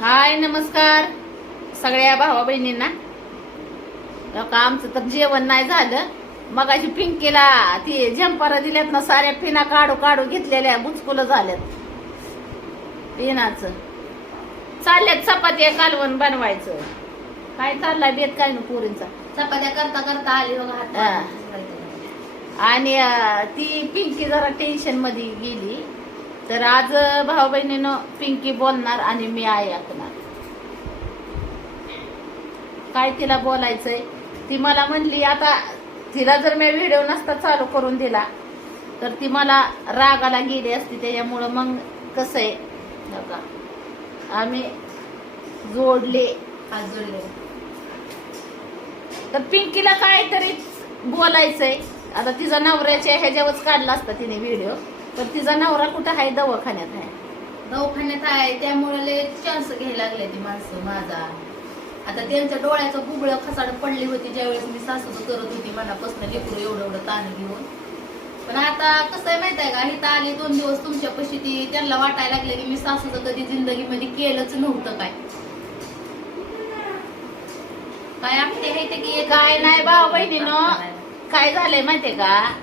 हाय नमस्कार. सगळ्या भावा बहिणींना. का आमचं तर जेवण नाही झालं. मगाशी पिंकीला ती झंपारा दिल्यात ना साऱ्या पिना काढू काढू घेतलेल्या बुचकुलं झाल्यात. पिनाचं. चालल्यात चपात्या कालवण बनवायचं. काय चाललाय बेत काय ना पोरींचा? चपात्या करता करता आली बघा. आणि ती पिंकी जरा टेन्शनमध्ये गेली. तर आज भाऊ बहिणीनं पिंकी बोलणार आणि मी आई ऐकणार. काय तिला बोलायचंय? ती मला म्हणली आता तिला जर मी व्हिडिओ नसता चालू करून दिला तर ती मला रागाला गेली असती. त्याच्यामुळं मग कसं आहे बघा, आम्ही जोडले. जोडले तर पिंकीला काहीतरी बोलायचंय. आता तिचा नवऱ्याच्या ह्याच्यावरच काढला असता तिने व्हिडिओ. पण तिचा नवरा कुठं आहे? दवाखान्यात आहे. दवाखान्यात आहे. त्यामुळे लय चान्स घ्यायला लागले ती माणसं माझा. आता त्यांच्या डोळ्याचं बुबळं खसाड पडली होती ज्यावेळेस मी सासूचं करत होती. मनापासून लेकरू एवढं एवढं ताण घेऊन. पण आता कसं आहे माहीत आहे का? इथं आली दोन दिवस तुमच्या पशी ती. त्यांना वाटायला लागले की मी सासूचं कधी जिंदगीमध्ये केलंच नव्हतं काय. काय आहे ते की काय नाही भाऊ बहिणीनं. काय झालंय माहितीये का?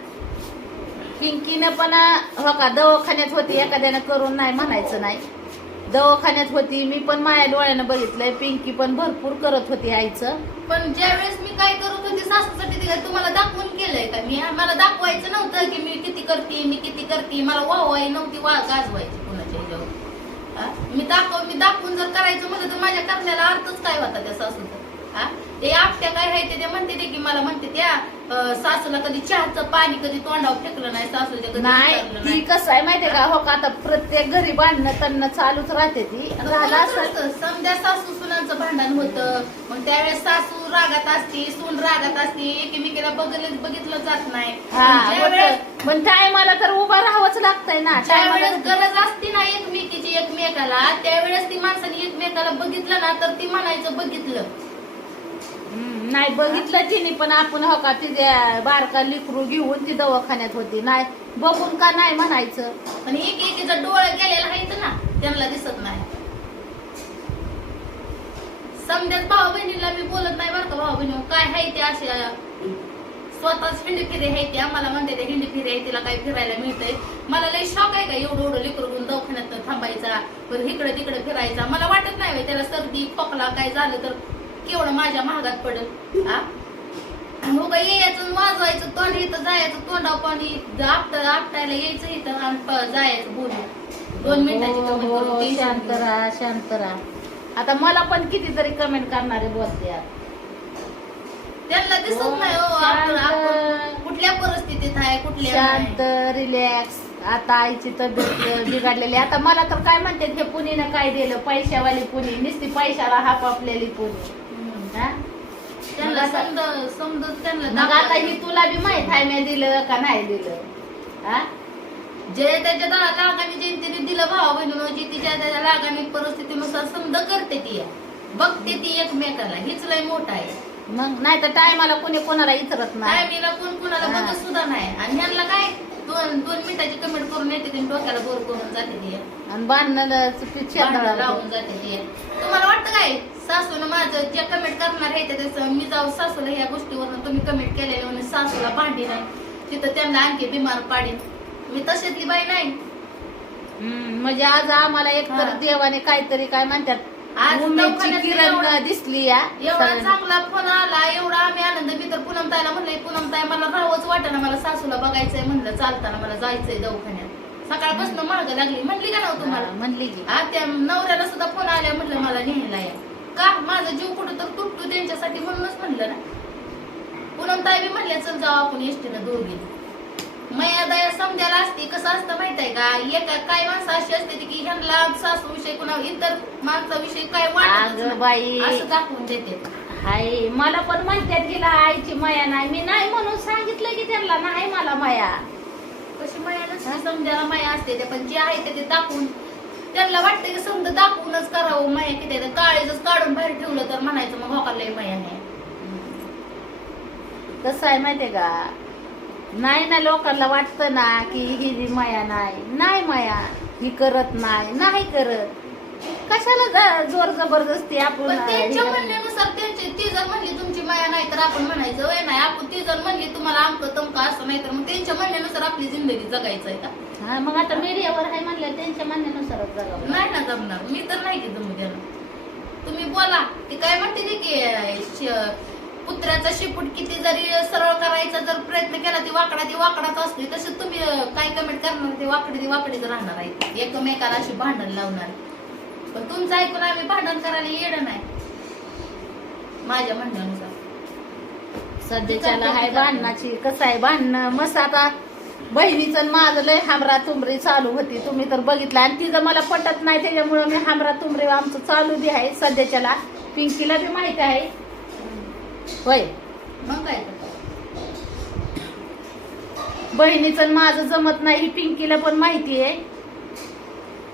पिंकीनं पण हो का दवाखान्यात होती एखाद्यानं करून नाही म्हणायचं नाही. दवाखान्यात होती मी पण माझ्या डोळ्यानं बघितलंय पिंकी पण भरपूर करत होती आईचं. पण ज्यावेळेस मी काय करत होती सासूसाठी ते तुम्हाला दाखवून केलंय का? मी मला दाखवायचं नव्हतं की मी किती करते मी किती करते मला वाहवाई नव्हती वा गाजवायची कुणाच्या ह्याच्यावर. मी दाखव मी दाखवून जर करायचं म्हणलं तर माझ्या करण्याला अर्थच काय होता त्या सासूचा? हा? ते आपट्या काय आहे ते- म्हणते ते की मला म्हणते त्या सासूला कधी चहाचं पाणी कधी तोंडावर फेकलं नाही सासूच्या कधी नाही विचारलं ती नाही. कसं आहे माहितीये का? हो? का आता प्रत्येक घरी भांडणं त्यांना चालूच राहते ती. झालं असं समजा सासू सुनांचं भांडण होतं मग त्यावेळेस सासू रागात असती सून रागात असती एकीमेकीला बघितलं बघितलं जात नाही. हा पण ज्यावेळेस होतं. पण टायमाला तर उभं राहावंच लागतंय ना ज्यावेळेस टायमाला गरज असती ना एकमेकीची एकमेकाला त्यावेळेस ती माणसाने एकमेकाला बघितलं ना तर ती म्हणायचं बघितलं. नाही बघितलं तिने पण आपण हो का तिथे बारका लिकरू घेऊन ती दवाखान्यात होती. नाही बघून का नाही म्हणायचं. पण एक एकीचा डोळा गेलेला आहे ना त्यांना दिसत नाही. समजाच भाऊ बहिणीला मी बोलत नाही बरं का भाऊ बहिणी काय आहे ते असे स्वतःच हिंडी फिरे आहे ते. आम्हाला म्हणते ते हिंडी फिरे आहे तिला काही फिरायला मिळतंय. मला लय शॉक आहे का एवढं एवढं लेकरू घेऊन दवाखान्यात थांबायचा पण इकडे तिकडे फिरायचा. मला वाटत नाही त्याला सर्दी खोकला काय झालं तर केवढं माझ्या महागात पडेल हा यायचं वाजवायचं तोंड इथं जायचं तोंडाव पाणी आपट आपटायला यायचं इथं आणि जायचं बोलून दोन मिनिटाची हो, कमेंट हो, हो, शांत. राहा शांत राहा आता मला पण कितीतरी कमेंट करणारे बोलते यार. त्यांना दिसत नाही हो आपण शांत. आपण कुठल्या परिस्थितीत आहे कुठल्या शांत. रिलॅक्स आता आईची तब्येत बिघडलेली आता मला तर काय म्हणते हे पुणीनं काय दिलं पैशावाली पुणी नुसती पैशाला हाप आपलेली पुणी? त्यांना मग आता- समज समजत त्यांना मग आता दाखवायचं. ही तुला बी माहीत आहे मी दिलं का नाही दिलं? हा? जे त्याच्या दा- लागाने जे तिने दिलं भावा जी तिच्या त्याच्या लागाने परिस्थितीनुसार समज करते ती. बघते ती एकमेकाला. हीच लय मोठा आहे. मग नाही तर टायमाला कोणी कोणाला इतरत नाही. टायमीला कोण कोणाला. बघत सुद्धा नाही. आणि ह्यांना काय? दोन दोन मिनिटाची कमेंट करून येते ती डोक्याला बोर करून जाते ती. आणि बांधणं लावून जाते ती. तुम्हाला वाटतं काय? सासून माझं जे कमेंट करणार आहे त्याचं मी जाऊ सासूला ह्या गोष्टीवरून तुम्ही कमेंट केलेले म्हणून सासूला भांडी नाही. तिथं त्यांना आणखी बिमार पाडीन. मी तशातली बाई नाही. म्हणजे आज आम्हाला एक तर हा. देवाने काहीतरी काय म्हणतात? आज उमेदची दवाखान्यात किरण एवढं- दिसली या एवढा सगळ्यांना. चांगला फोन आला एवढा आम्ही आनंद मी तर पूनम ताईला म्हणले पूनम ताई मला राहावंच वाटत मला सासूला बघायचंय म्हणलं चालताना मला जायचंय दवाखान्यात. सकाळपासून मार्ग लागली. म्हणली का ना हा, तुम्हाला म्हणली की. आ, त्या नवऱ्याला सुद्धा फोन आल्या म्हटलं मला न्यायला या. का? माझा जीव कुठं तर तुटतो त्यांच्यासाठी म्हणूनच म्हणलं ना. पूनम ताई बी म्हणले चल जाऊ आपण एसटीनं दोघी. मया दया समजायला असते कसं असतं माहीत आहे का? एका काय माणसं अशी असते की ह्यांना सासू विषय कुणा इतर माणसाविषयी काय वाटत बाई. असं दाखवून देते. हाय मला पण म्हणतात गेला आईची माया नाही. मी नाही म्हणून सांगितलं की त्यांना नाही मला माया. कशी माया नसते समजायला माया असते ते पण जे आहे ते ते दाखवून त्यांना वाटतं की समजा दाखवूनच करावं माया किती आहे. काळीजच काढून बाहेर ठेवलं तर म्हणायचं मग होकाला माया नाही कसं आहे माहितीये का? नाही ना लोकांना वाटतं ना की ही जी माया नाही नाही माया ही करत नाही नाही करत. कशाला ज- जोर जबरदस्ती आपण पण त्यांच्या म्हणण्यानुसार त्यांची ती जर म्हणली तुमची माया नाही तर आपण म्हणायचं नाही आपण ती जर म्हणली तुम्हाला आमकं तमकं असं नाही तर मग त्यांच्या म्हणण्यानुसार आपली जिंदगी जगायचं आहे का? हा मग आता मीडियावर आहे म्हणलं त्यांच्या म्हणण्यानुसारच जगावं नाही ना जमणार. मी तर नाही की जमू देणार तुम्ही बोला. ती काय म्हणते ती की श- कुत्र्याचा शिपूट किती जरी सरळ करायचा जर प्रयत्न केला ती वाकडा ती वाकडाच असते तसं तुम्ही अं, काय कमेंट करणार? ते वाकडी ती वाकडीच राहणार आहे. एकमेकाला अशी भांडण लावणार. पण तुमचं ऐकून आम्ही भांडण करायला येणं नाही. माझ्या म्हणण्यानुसार. सध्याच्याला आहे भांडणाची कसं आहे भांडणं? मस्त आता बहिणीचं आणि माझं लय हमरा तुमरी चालू होती. तुम्ही तर बघितलं. आणि तिचं मला पटत नाही त्याच्यामुळे मी हमरा तुमरी आमचं चालू बी आहे सध्याच्याला. पिंकीला बी माहिती आहे. होय. मग काय. बहिणीचं आणि माझं जमत नाही ही पिंकीला पण माहिती आहे.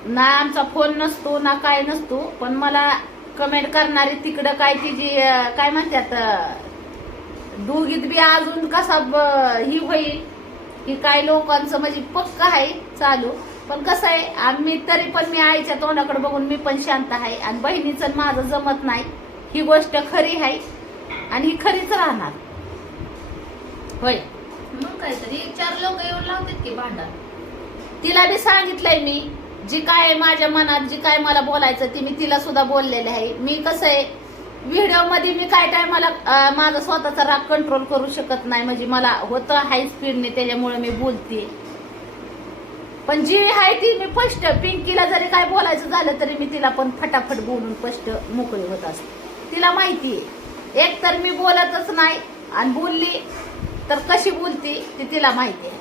ना आमचा फोन नसतो ना काय नसतो. पण मला कमेंट करणारी तिकडं काय तिची काय म्हणतात दोघीत बी अजून कसा ही होईल. ही काय लोकांचं म्हणजे पक्क आहे चालू. पण कसं आहे आम्ही तरी पण मी आईच्या तोंडाकडे बघून मी पण शांत आहे आणि बहिणीचं माझं जमत नाही. ही गोष्ट खरी आहे आणि ही खरीच राहणार. होय. मग काय तरी चार लोक येऊन लावतात की भांडण. तिला बी सांगितलंय मी जी काय माझ्या मनात जी काय मला बोलायचं ती मी तिला सुद्धा बोललेले आहे. मी कसं आहे व्हिडिओमध्ये मी काय टायमाला अं, माझा स्वतःचा राग कंट्रोल करू शकत नाही. म्हणजे मला होतं हाय स्पीडने त्याच्यामुळे मी बोलते. पण जी आहे ती मी स्पष्ट पिंकीला जरी काय बोलायचं झालं तरी मी तिला पण फटाफट बोलून स्पष्ट मोकळी होत असते. तिला माहिती आहे. एक तर मी बोलतच नाही आणि बोलली तर कशी बोलती ती तिला माहिती आहे.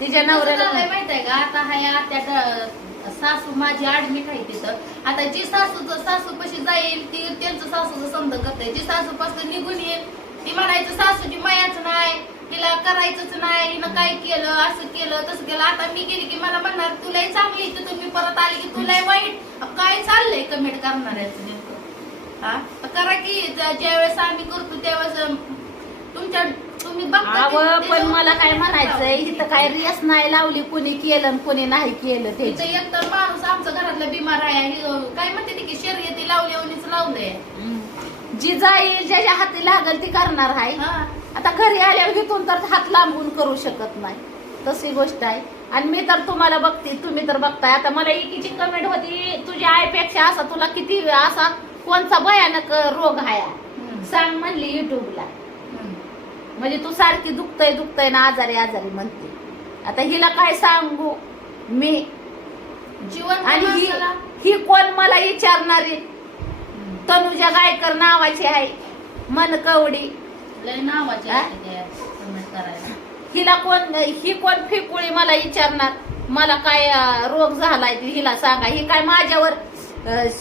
तिच्या नवऱ्याला माहिती. माहितीये का? आता हाय आत्या ड- सासू माझी ऍडमिट आहे तिथं. आता जी सासू सासू कशी जाईल ती त्यांचं सासूचं समज करते जी सासू पासून निघून येईल ती म्हणायचं सासूची मायाच नाही तिला करायचंच नाही हिनं काय केलं असं केलं तसं केलं. आता मी गेली की मला म्हणणार तुलाही चांगली आहे, तर तुम्ही परत आली की तुलाही वाईट. काय चाललंय कमेंट करणाऱ्याचं नेमकं? हा? करा की ज्यावेळेस आम्ही करतो त्यावेळेस तुमच्या तुम्ही बघता पण मला काय म्हणायचंय इथं काय रियास नाही लावली कोणी केलं आणि कोणी नाही केलं ते. एक तर माणूस आमच्या घरातला बिमार आहे अं, काय म्हणते ती की शर्यती लावली लावलंय जी जाईल ज्याच्या हाती लागल ती करणार आहे. हा. आता घरी आल्यावर घेतून तर हात लांबून करू शकत नाही. तशी गोष्ट आहे. आणि मी तर तुम्हाला बघते तुम्ही तर बघताय. आता मला एकीची कमेंट होती तुझ्या आईपेक्षा असा तुला किती असा कोणचा भयानक रोग आहे. सांग म्हणली युट्यूबला. म्हणजे तू सारखी दुखतय दुखतय ना आजारी आजारी म्हणते. आता हिला काय सांगू? मी जीवन आणि ही ही कोण मला विचारणारी. तनुजा गायकर नावाची आहे. मन कवडी. नावाचे हिला कोण ही कोण फिकुळी मला विचारणार? मला काय रोग झालाय हिला सांगा. ही काय माझ्यावर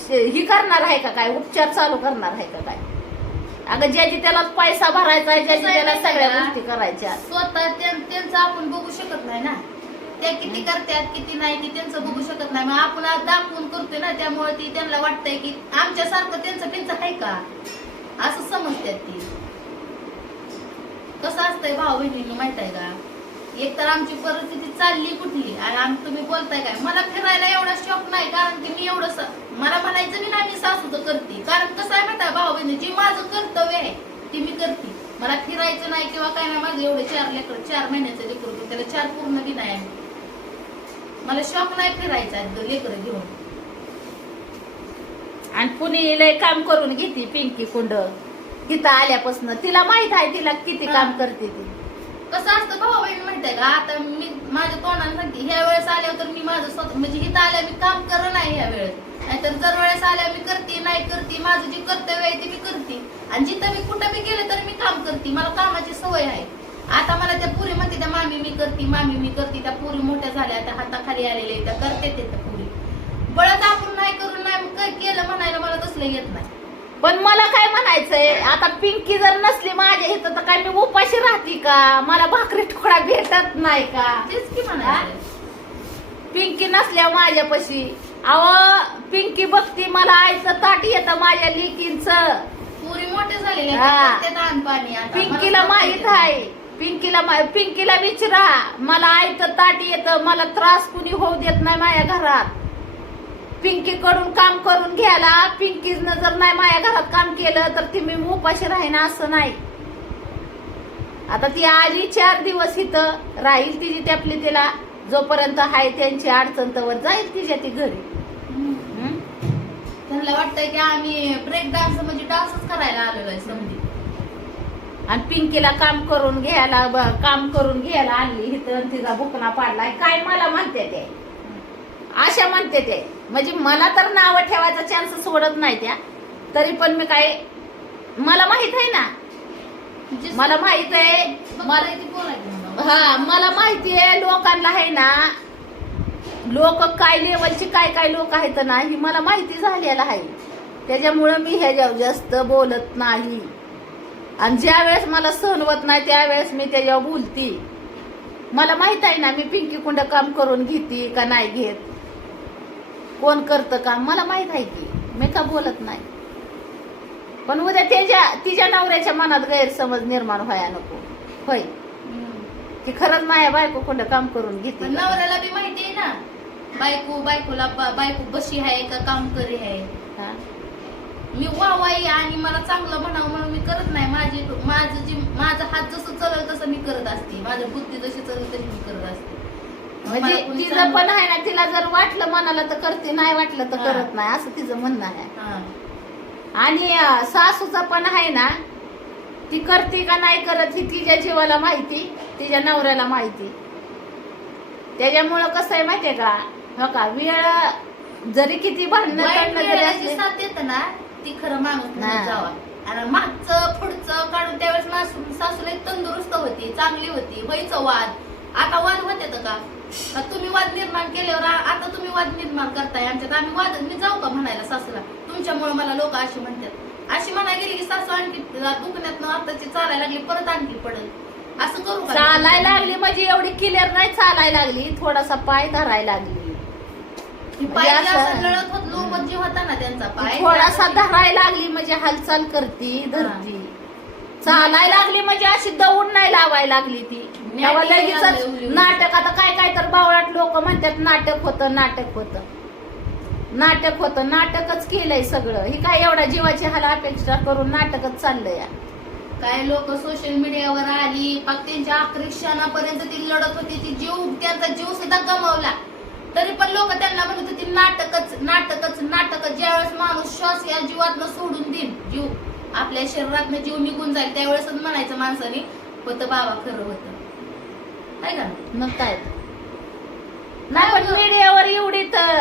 ही करणार आहे का काय? उपचार चालू करणार आहे का काय? अगं ज्याची त्याला पैसा भरायचा आहे ज्याची आहे त्याला सगळ्या का? गोष्टी करायच्या. स्वतः त्यां- त्यांचं आपण बघू शकत नाही ना. त्या किती करतात किती नाही ती त्यांचं बघू शकत नाही. मग आपण आज दाखवून करतोय ना त्यामुळे ती त्यांना वाटतंय की आमच्यासारखं त्यांचं त्यांचं आहे का? असं समजतात ती. कसं असतंय भाऊ बहिणींना माहीत आहे का? एक तर आमची परिस्थिती चालली कुठली आणि आम तुम्ही बोलताय काय? मला फिरायला एवढा शौक नाही कारण की मी एवढं मला म्हणायचं मी नाही मी सासूचं करते. कारण कसं आहे माहिती भाऊ बहिणी जी माझं कर्तव्य आहे ती मी करते. मला फिरायचं नाही किंवा काय नाही माझं एवढं चार लेकर चार महिन्याचं लेकर त्याला चार पूर्ण नाही आहे. मला शौक नाही फिरायचा लेकर घेऊन. आणि कुणी लय काम करून घेते पिंकी कुंड. तिथं आल्यापासून. तिला माहीत आहे तिला किती. काम करते ती. कसं असतं भाऊ हो बहीण म्हणते का आता मी माझ्या तोंडाने सांगते ह्या वेळेस आल्यावर तर मी माझं स्वतः म्हणजे इथं आल्या मी काम कर नाही ह्या वेळेस. नाहीतर जर वेळेस आल्या मी करते नाही करते माझं जे कर्तव्य आहे ते मी करते. आणि जिथं मी कुठं बी गेले तर मी काम करते मला कामाची सवय आहे. आता मला त्या पुरी म्हणते त्या मामी मी करते मामी मी करते. त्या पुरी मोठ्या झाल्या त्या हाताखाली आलेल्या त्या करते ते त्या पुरी. बळत आपण नाही करून नाही मग काय केलं म्हणायला मला तसलं येत नाही. पण मला काय म्हणायचंय? आता पिंकी जर नसली माझ्या इथं तर काय मी उपाशी राहते का? मला भाकरी तुकडा भेटत नाही का? तेच की म्हणायचं पिंकी नसल्या माझ्यापाशी. अव पिंकी बघती मला आईचं ताट येतं माझ्या लिकींच. पुरी मोठे झालेले हा. ते दान पाणी आता पिंकीला माहीत आहे. पिंकीला मा- पिंकीला विचारा. मला आईचं ताट येतं. मला त्रास कुणी होऊ देत नाही माझ्या घरात. पिंकी कडून काम करून घ्यायला. पिंकीनं जर नाही माझ्या घरात काम केलं तर ती मी उपाशी राहीन असं नाही. आता ती आली चार दिवस इथं राहील तिची त्यापली तिला. जोपर्यंत हाय त्यांची अडचण तवर जाईल तिच्या ती घरी? त्यांना वाटतंय की आम्ही ब्रेक डान्स म्हणजे डान्सच करायला आलेलो आहे समजी आणि पिंकीला काम करून घ्यायला काम करून घ्यायला आणली इथं तिचा भुकना पाडलाय. काय मला म्हणते ते? अशा म्हणते ते. म्हणजे मला तर नाव ठेवायचा चान्स सोडत नाही त्या. तरी पण मी काय मला माहीत आहे ना. मला माहीत आहे. हा मला माहिती आहे लोकांना आहे ना. लोक काय लेवलचे काय काय लोक आहेत ना ही मला माहिती झालेलं आहे. त्याच्यामुळं मी ह्याच्यावर जास्त बोलत नाही. आणि ज्या वेळेस मला सहन होत नाही त्यावेळेस मी त्याच्यावर बोलती. मला माहीत आहे ना मी पिंकी कुंड काम करून घेते का नाही घेत. कोण करतं काम? मला माहीत आहे की. मी का बोलत नाही? पण उद्या त्याच्या तिच्या नवऱ्याच्या मनात गैरसमज निर्माण व्हायला नको. होय. की खरंच माझ्या बायको कुंड काम करून घेते. नवऱ्याला बी माहिती आहे ना. बायको बायकोला बायको बशी आहे का काम करी आहे? हा? मी वावाई आणि मला चांगलं म्हणावं म्हणून मी करत नाही. माझी माझं जी माझा हात जसं चलल तसं मी करत असते. माझं बुद्धी जशी चलल तशी मी करत असते. म्हणजे तिचं पण आहे ना तिला जर वाटलं मनाला तर करते नाही वाटलं तर. करत नाही असं तिचं म्हणणं आहे. आणि सासूचं पण आहे ना ती करते का नाही करत ही तिच्या जीवाला माहिती तिच्या नवऱ्याला माहिती त्याच्यामुळं कसं आहे माहितीये का हो का वेळ जरी किती भांडणं साथ येतं ना ती खरं माणूस हा. म्हणून जावा आणि मागचं पुढचं काढून त्यावेळेस सासूला तंदुरुस्त होती चांगली होती व्हायचं वाद आता वाद होते का तुम्ही वाद निर्माण केल्यावर आता तुम्ही वाद निर्माण करताय आमच्यात. आम्ही वाद मी जाऊ का म्हणायला सासूला? तुमच्यामुळे मला लोक अशी म्हणतात. अशी म्हणायला गेली की सासू आणखी दुखण्यात आताची चालायला लागली परत आणखी पडेल. असं करू चालायला लागली म्हणजे एवढी क्लिअर नाही चालायला लागली थोडासा पाय धरायला लागली. पाय म्हणजे जीव होता ना त्यांचा पाय थोडासा धरायला लागली म्हणजे हालचाल करती धरती. चालायला लागली म्हणजे अशी दौड नाही लावायला लागली ती. तेव्हा उली. नाटक आता काय काय तर बावळाट लोक म्हणतात नाटक होतं नाटक होतं. नाटक होतं नाटकच केलंय सगळं. ही काय एवढा जीवाची हाल अपेक्षा करून नाटकच चाललंय काय लोक सोशल मीडियावर आली मग त्यांच्या आखरी क्षणापर्यंत ती लढत होती ती जीव त्यांचा जीव सुद्धा गमावला. तरी पण लोक त्यांना म्हणत होती नाटकच नाटकच नाटकच ज्यावेळेस माणूस श्वास या जीवातनं सोडून देईल जीव. आपल्या शरीरातनं जीव निघून जाईल त्यावेळेसच म्हणायचं माणसाने होतं बाबा खरं होतं. आहे का मग काय. नाही पण मीडियावर एवढी तर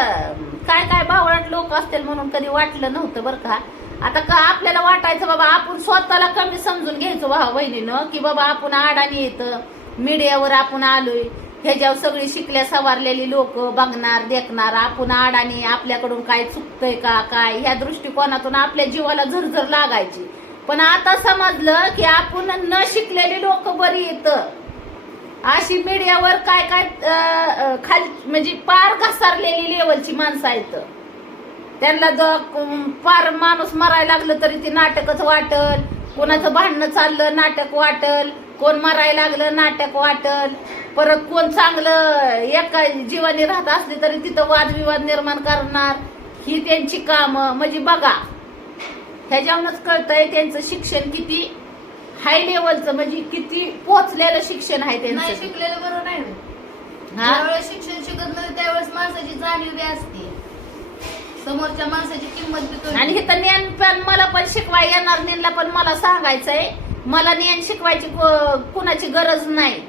काय काय बावळाट लोक असतील म्हणून कधी वाटलं नव्हतं बरं का. आता का आपल्याला वाटायचं बाबा आपण स्वतःला कमी समजून घ्यायचो भावा बहिणीनं की बाबा आपण अडाणी येतं मीडियावर आपण आलोय. ह्याच्यावर सगळी शिकल्या सवारलेली लोक बघणार देखणार आपण अडाणी आपल्याकडून काय चुकतंय का काय? ह्या दृष्टिकोनातून आपल्या जीवाला झरझर लागायची. पण आता समजलं की आपण न शिकलेली लोक बरी येतं अशी मीडियावर काय काय खाली खाल म्हणजे पार घसारलेली लेवलची माणसं आहेत. त्यांना ज- पार माणूस मरायला लागलं तरी ते नाटकच वाटल. कोणाचं भांडणं चाललं नाटक वाटल. कोण मरायला लागलं नाटक वाटल. परत कोण चांगलं एका जीवाने राहत असले तरी तिथं वादविवाद निर्माण करणार. ही त्यांची कामं. म्हणजे बघा ह्याच्यावरूनच कळतंय त्यांचं शिक्षण किती हाय लेवलचं म्हणजे किती पोचलेलं शिक्षण आहे नाही त्यांचं शिकलेलं बरं नाही हा? ज्यावेळेस शिक्षण शिकत नाही त्यावेळेस माणसाची जाणीव बी असते. समोरच्या माणसाची किंमत. आणि हे तर ज्ञान पण मला पण शिकवाय येणार ज्ञानला पण मला सांगायचंय. मला ज्ञान शिकवायची को- कुणाची गरज नाही.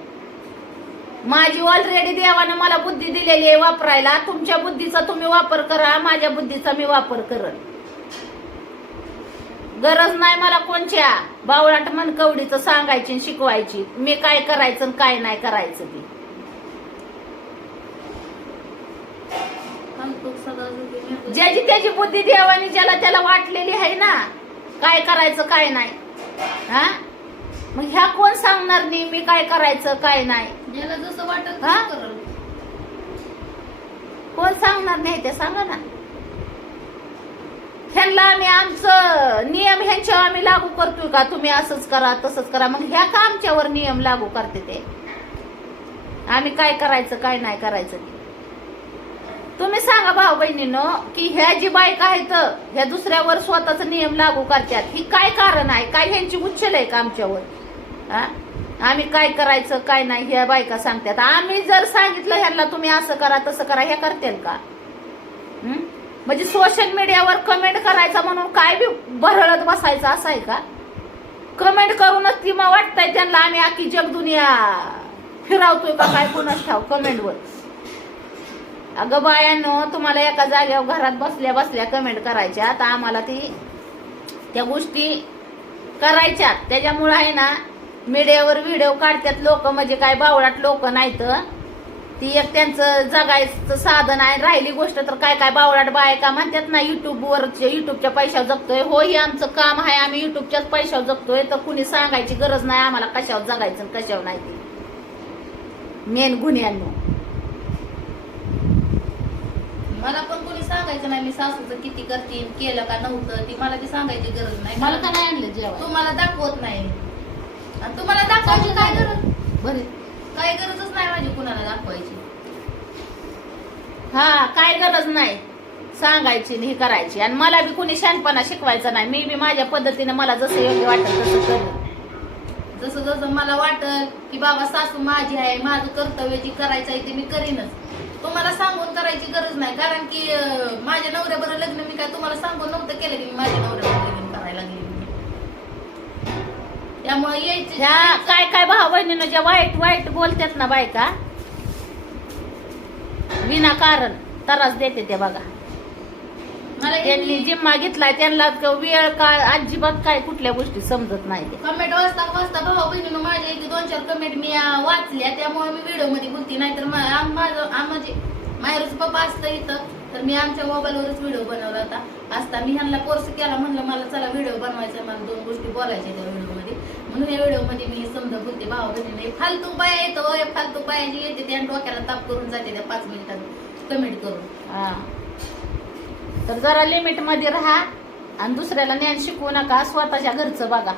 माझी ऑलरेडी देवानं मला बुद्धी दिलेली आहे वापरायला. तुमच्या बुद्धीचा तुम्ही वापर करा माझ्या बुद्धीचा मी वापर करन. गरज नाही मला कोणच्या. बावळाट मनकवडीचं सांगायची आणि शिकवायची. मी काय करायचं आणि काय नाही करायचं ती. ज्याची त्याची बुद्धी देवानी ज्याला त्याला वाटलेली आहे ना काय करायचं काय नाही. हा? मग ह्या कोण सांगणार नाही मी काय करायचं काय नाही? ज्याला जसं वाटत हा? तसं करल कोण सांगणार नाही ते सांगा ना. ह्यांना आम्ही आमचं नियम ह्यांच्यावर आम्ही लागू करतोय का? तुम्ही असंच करा तसंच करा. मग ह्या का आमच्यावर नियम लागू करते ते? आम्ही काय करायचं काय नाही करायचं? ते तुम्ही सांगा भाऊ बहिणीनो की ह्या जी बायका आहेत ह्या दुसऱ्यावर स्वतःचा नियम लागू करतात. ही काय कारण आहे? काय ह्यांची उच्चल आहे का आमच्यावर? आम्ही काय करायचं काय नाही ह्या बायका सांगतात. आम्ही जर सांगितलं ह्यांना तुम्ही असं करा तसं करा हे करतील का? म्हणजे सोशल मीडियावर कमेंट करायचा म्हणून काय बी भरळत बसायचं असं आहे का? कमेंट करूनच ती मग वाटतंय त्यांना आम्ही आखी जगदुनिया फिरावतोय का काय कोणाच ठाव कमेंटवर अगं बायांनो तुम्हाला एका जागेवर घरात बसल्या बसल्या कमेंट करायच्या. तर आम्हाला ती त्या गोष्टी करायच्या. त्याच्यामुळं आहे ना मीडियावर व्हिडिओ काढतात लोक म्हणजे काय बावळाट लोक नाहीत. ती एक त्यांचं जगायचं साधन आहे. राहिली गोष्ट तर काय काय बावळाट बायका म्हणतात ना युट्यूबवर युट्यूबच्या पैशावर जगतोय हो हे आमचं काम आहे आम्ही युट्यूबच्याच पैशावर जगतोय तर कुणी सांगायची गरज नाही आम्हाला कशावर जगायचं कशावर नाही ते. मेन गुन्ह्यांनो. मला पण कोणी सांगायचं नाही मी सासूचं किती करते केलं का नव्हतं ती मला ती सांगायची गरज नाही. मला का नाही आणलं जेवण तुम्हाला दाखवत नाही. आणि तुम्हाला दाखवायची काय गरज? बरे. काय गरजच नाही माझी कुणाला दाखवायची. हा काय गरज नाही. सांगायची आणि हे करायची. आणि मला बी कोणी शानपणा शिकवायचा नाही. मी बी माझ्या पद्धतीने मला जसं योग्य वाटेल तसं करेन. जसं जसं मला वाटल की बाबा सासू माझी आहे माझं कर्तव्य जी करायचं आहे ते मी करीनच. तुम्हाला सांगून करायची गरज नाही. कारण की माझ्या नवऱ्याबरोबर लग्न मी काय तुम्हाला सांगून नव्हतं केलं की मी माझ्या नवऱ्याबरोबर लग्न करायला लागले. त्यामुळे यायचे ह्या काय काय भाऊ बहिणीनं ज्या वाईट वाईट बोलतात ना बायका विनाकारण त्रास देते ते बघा मला त्यांनी जिम्मा घेतलाय त्यांना क- वेळ काय अजिबात काय कुठल्या गोष्टी समजत नाही ते. कमेंट वाचता वाचता भाऊ बहिणीनं माझ्या एक दोन चार कमेंट मी अं, वाचल्या त्यामुळे मी व्हिडिओमध्ये बोलते नाहीतर मा- आम- माझं आम- म्हणजे माहेरचं पप्पा असतं इथं तर मी आमच्या मोबाईलवरच व्हिडिओ बनवला होता असता मी ह्यांना कोर्स केला म्हणलं मला चला व्हिडिओ बनवायचा मला दोन गोष्टी बोलायच्या त्या व्हिडिओ म्हणून या व्हिडिओमध्ये मी समजा बोलते भाऊ बहिणीने फालतू बाया येतो फालतू बाया जी येते त्या डोक्याला ताप करून जाते त्या पाच मिनिटात. कमेंट करून. हा. तर जरा लिमिटमध्ये राहा आणि दुसऱ्याला ज्ञान शिकवू नका स्वतःच्या घरचं बघा.